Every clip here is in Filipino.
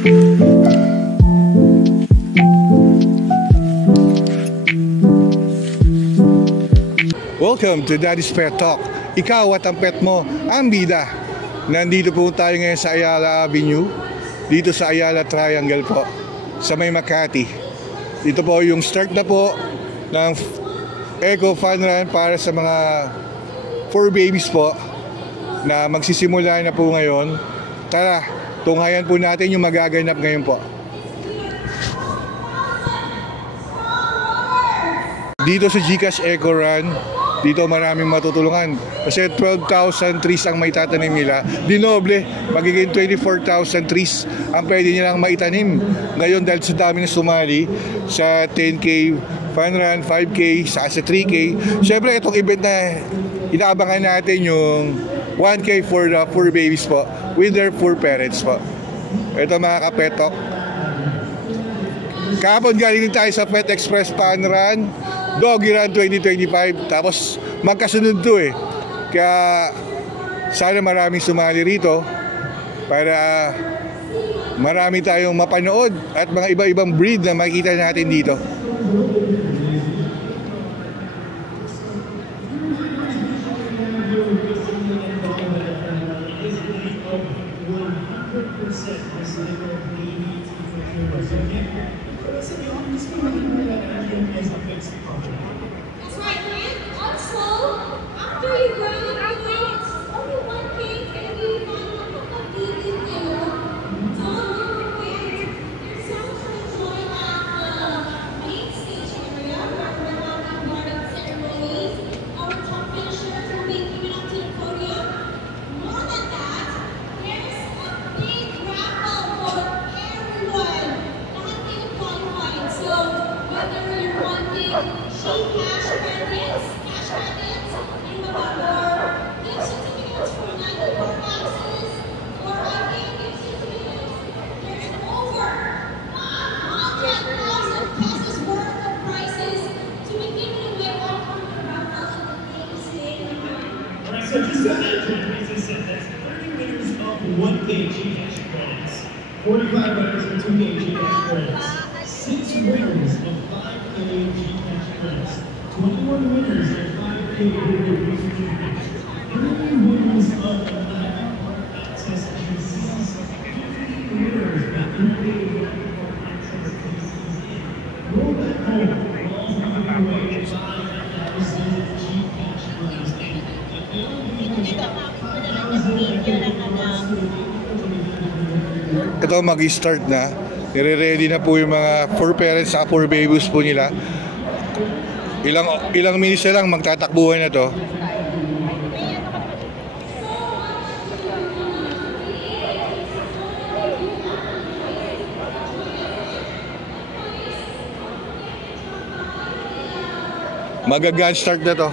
Welcome to Daddy's Pet Talk. Ikaw at ang pet mo, ang bida. Nandito po tayo ngayon sa Ayala Avenue, dito sa Ayala Triangle po, sa may Makati. Dito po yung start na po ng Eco Fun Run para sa mga fur babies po na magsisimula na po ngayon. Tara, tunghayan po natin yung magaganap ngayon po. Dito sa GCash Eco Run, dito maraming matutulungan kasi 12,000 trees ang may tatanim nila. Dinoble, magiging 24,000 trees ang pwede nilang maitanim ngayon dahil sa dami na sumali sa 10K Fun Run, 5K, sa 3K. Siyempre itong event na inaabangan natin yung 1K for the fur babies po with their fur parents po. Ito mga kapetok, kahapon galing tayo sa Pet Express Fun Run, Doggy Run 2025, tapos magkasunod to eh. Kaya sana maraming sumali rito para marami tayong mapanood at mga iba-ibang breed na makikita natin dito. That's right, man. Also, after you grow, I know it's only one thing, and you want to compete in you. Don't overweight. There's so much to enjoy at the main stage area where we're having morning ceremonies. Our top finishers will be coming up to the podium. More than that, there's a big raffle for everyone. Lahat kayo qualified. So, whether you're wanting GCash credits, cash credits, and more gift certificates for 94 boxes, or IKEA gift certificates, there's over 100,000 pesos worth of prizes to be given away all from the raffle of the games today. Alright, so just to imagine, as I said, that's 30 winners of 1K GCash credits, 45 winners of 2K GCash credits, 6 winners of 5K GCash credits, 21 winners of 5K credits, 30 winners of the Live Access PCs, 50 winners of 3K Access PCs. Roll that home, we'll also be giving away 5,000 GCash credits. Ito mag-start na. Nire-ready na po yung mga fur parents sa fur babies po nila. Ilang minutes na lang magtatakbuhan na to. Magagan start na to.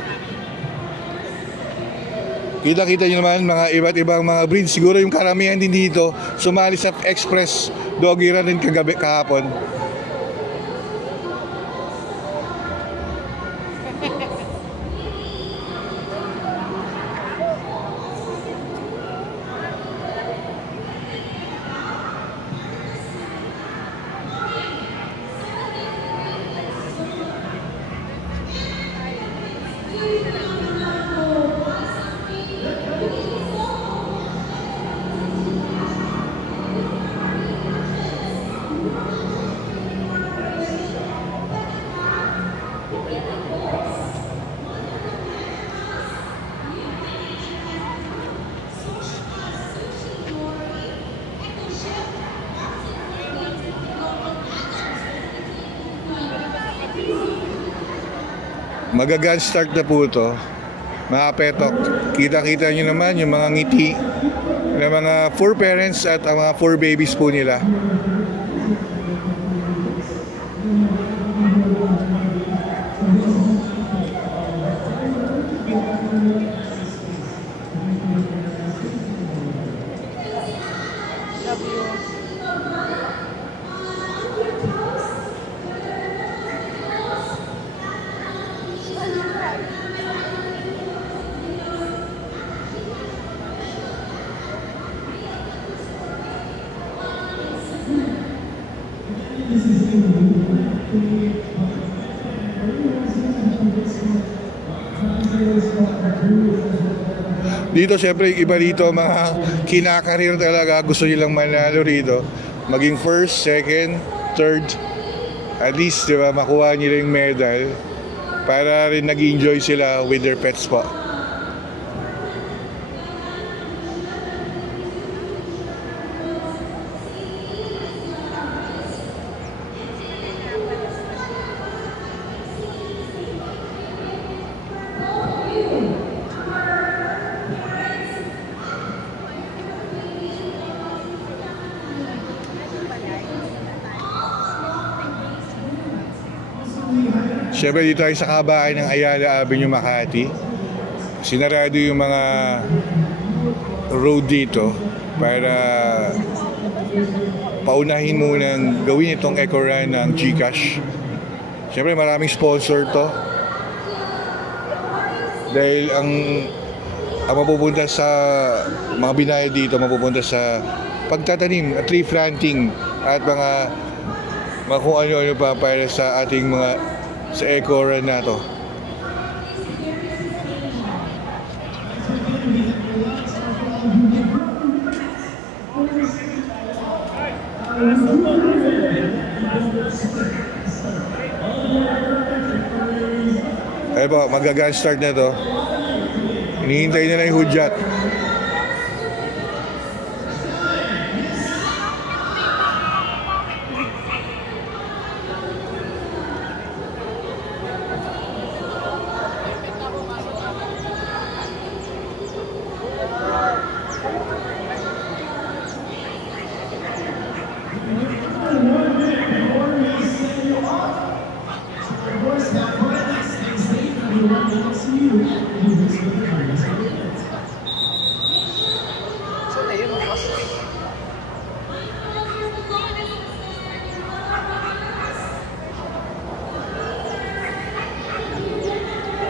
Kita-kita nyo naman mga iba't ibang mga breeds. Siguro yung karamihan din dito sumali sa Express Doggy Run din kahapon. Magagan start na po ito. Mga petok, kita-kita nyo naman yung mga ngiti ng mga fur parents at ang mga fur babies po nila. Dito syempre iba dito, mga kinakarir talaga, gusto nilang manalo rito, maging first, second, third, at least diba, makuha nila yung medal para rin nag-enjoy sila with their pets po. Siyempre dito tayo sa kahabaan ng Ayala Avenue, Makati. Sinarado yung mga road dito para paunahin munang gawin itong eco run ng GCash. Siyempre maraming sponsor to. Dahil ang mapupunta sa mga binayad dito, mapupunta sa pagtatanim, tree planting at mga kung ano-ano pa para sa ating mga sa eco run na to. Ay po, mag-gun start na to. Hinihintay nila yung hudyat.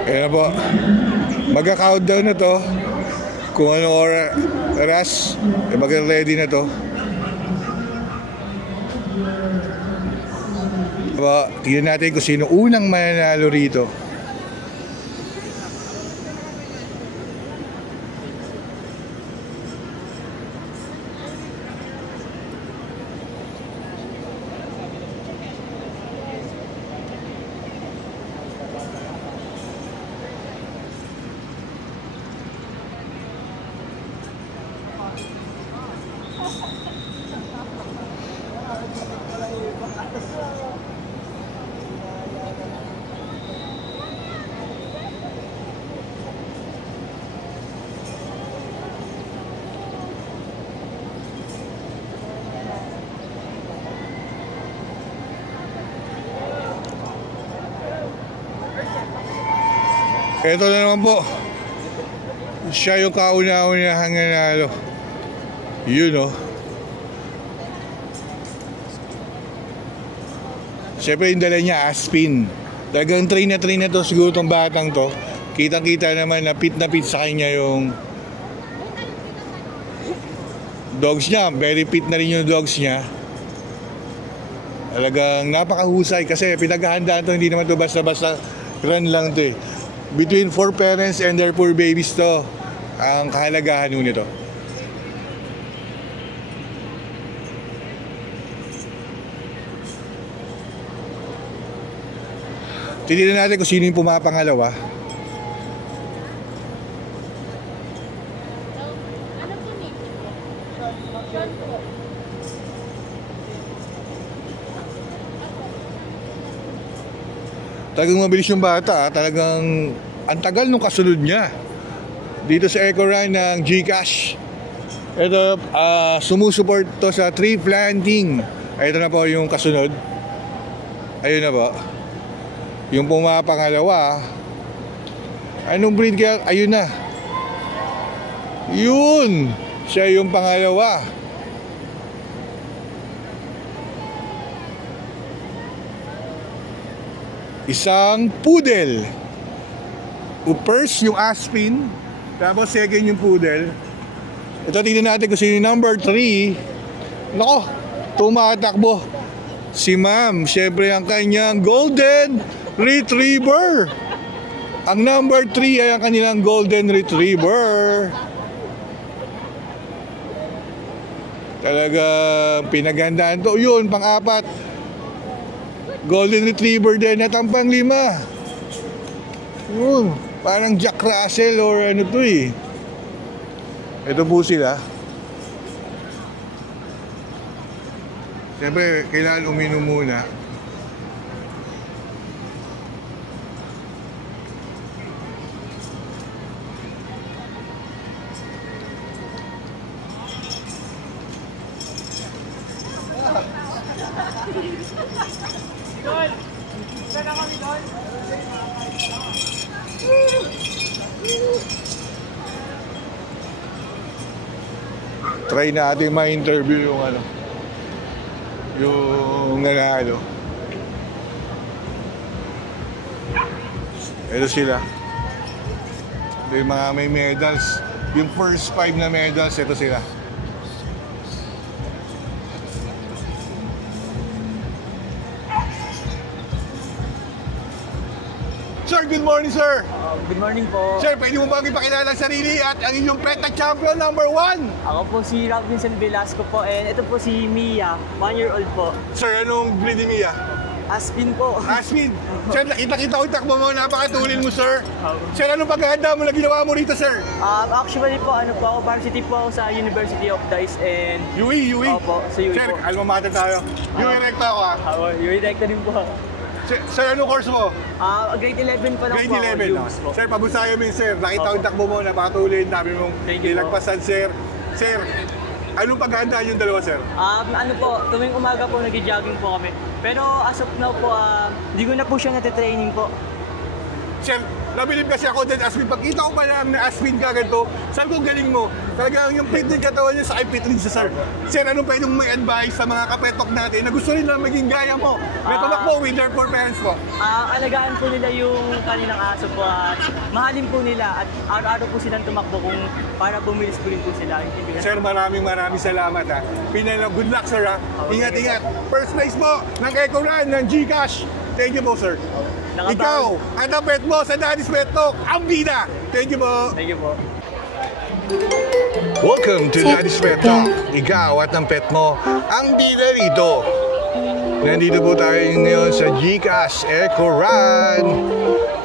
Ayan po, magka-countdown na to. Kung ano oras, mag-ready na to. Tignan natin kung sino unang mananalo rito. Ito na naman po. Siya yung kauna-unahang nanalo. Yun o. Siyempre yung dala niya, Aspin. Talagang train na to siguro tong batang to. Kitang-kita naman na fit sa kanya yung dogs niya. Very fit na rin yung dogs niya. Talagang napakahusay kasi pinaghahandaan to. Hindi naman to basta-basta run lang to eh. Between 4 parents and their 4 babies to ang kahalagahan nito. Titignan natin kung sino yung pumapangalawa. Talagang mabilis yung bata, talagang ang tagal nung kasunod niya dito sa eco run ng GCash. Ito, sumusuport to sa tree planting. Ito na po yung kasunod. Ayun na po. Yung pumapangalawa. Anong breed kaya? Ayun na. Yun! Siya yung pangalawa. Isang poodle. First yung Aspin, tapos second yung poodle. Ito, tingnan natin kung sino yung number 3. Nako, tumatakbo si ma'am, syempre ang kanyang Golden Retriever. Ang number 3 ay ang kanilang Golden Retriever. Talagang pinagandaan to. Yun, pang-4. Golden Retriever din at ang pang-5. Yun, parang Jack Russell or ano to eh. Ito po sila. Siyempre, kailangan uminom muna. Try natin ma-interview yung ano, yung nanalo. Ito sila. Yung mga may medals. Yung first 5 na medals, ito sila. Sir, good morning, sir. Good morning po. Sir, pwede mo bang ipakilala ang sarili at ang inyong PETA champion number 1? Ako po si Robinson Velasco po, and ito po si Mia, 1-year-old po. Sir, anong breed ni Mia? Aspin po. Aspin. Sir, nakita ko yung takbo mo, napakatulin mo, sir. Sir, anong paghahanda mo na ginawa mo rito, sir? Actually po, ano po ako, varsity po ako sa University of Dice and... UE. Opo, sa UE Sir, po. alma mater tayo. UE recta ako, UE Recta din po. Sir, anong course mo? Grade 11 pa lang Grade po ako. 11. Lubes po. Sir, pabusayo mo yun, sir. Nakita ko Opo. yung takbo mo, napakatulin. Dami mong Thank you po. nilagpasan, sir. Sir, anong paghahandaan yung dalawa, sir? Ano po, tuwing umaga po nag-jogging po kami. Pero as of now po, hindi ko na po siya natitraining po. Sir, nabilib kasi ako din, Aspin. Pagkita ko pa lang na Aspin ka ganito, sabi ko galing mo. Talagang yung fit ng katawan niya sa fit rin siya, sir. Sir, anong pwedeng may advice sa mga kapetok natin na gusto nila maging gaya mo? May tumakbo with their poor parents po. Alagaan po nila yung kanilang aso po at mahalin po nila at araw-araw po silang tumakbo kung para bumilis po rin po sila. Sir, maraming salamat ha. Good luck, sir ha. Ingat. First place po ng Eco Run ng GCash. Thank you po, sir. Ikaw, at ang pet mo sa Daddy's Pet Talk, ang bida. Thank you po. Thank you po. Welcome to Daddy's Pet Talk. Ikaw at ang pet mo, ang bida rito. Nandito po tayo ngayon sa GCash Eco Run.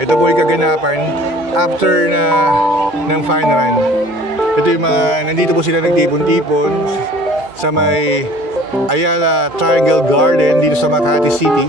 Ito po yung kaganapan after ng fun run. Ito yung mga, nandito po sila nagtipon-tipon sa may Ayala Triangle Garden dito sa Makati City.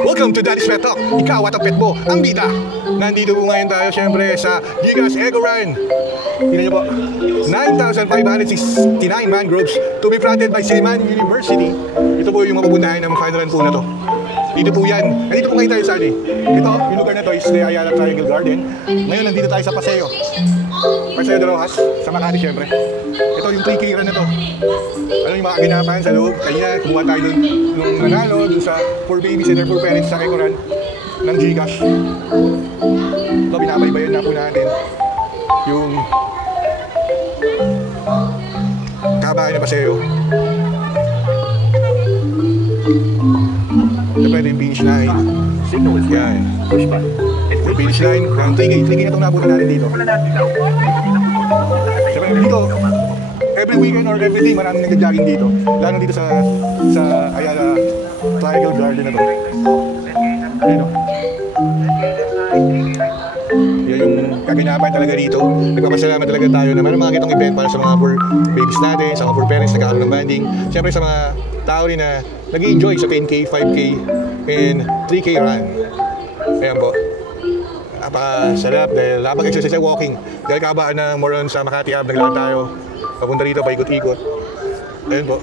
Welcome to Daddy's Pet Talk. Ikaw at ang pet mo, ang bida. Nandito po ngayon tayo syempre sa Gigas Eco Run. Tingnan niyo po, 9,569 mangroves to be planted by Silliman University. Ito po yung mapupuntahan ng final run po na to. Dito po yan. Nandito po ngayon tayo sa ano. Ito, yung lugar na to is the Ayala Triangle Garden. Ngayon nandito tayo sa Paseo. Paseo de Rojas, sa Makati syempre. Ito yung 3K run na to. Ano yung mga kaganapan sa loob? Kanya, kumuha tayo dun nung nanalo dun sa for babies and for parents sa Eco Run ng Gcash. Ito, binabaybayan na po natin yung kabahay na Paseo. Ito pwede yung finish line. Yan. Yung finish line ng 3K. 3K na itong nabutan natin dito. Siyempre dito, every weekend or every day maraming nag-jogging dito. Lalo dito sa Ayala Triangle Garden na to. Ayan o. Yan yung kaganapan talaga dito. Nagpapasalamat talaga tayo na meron mga kitong event para sa mga for babies natin, sa mga for parents na nagkakaroon ng banding. Siyempre sa mga tao rin na nag-enjoy sa 10K, 5K, and 3K run. Ayan po. Napakasarap dahil napag-exercise sa walking. Dahil kabaan na more on sa Makati Ave, naglalakad tayo. Papunta dito, paikot-ikot. Ayun po.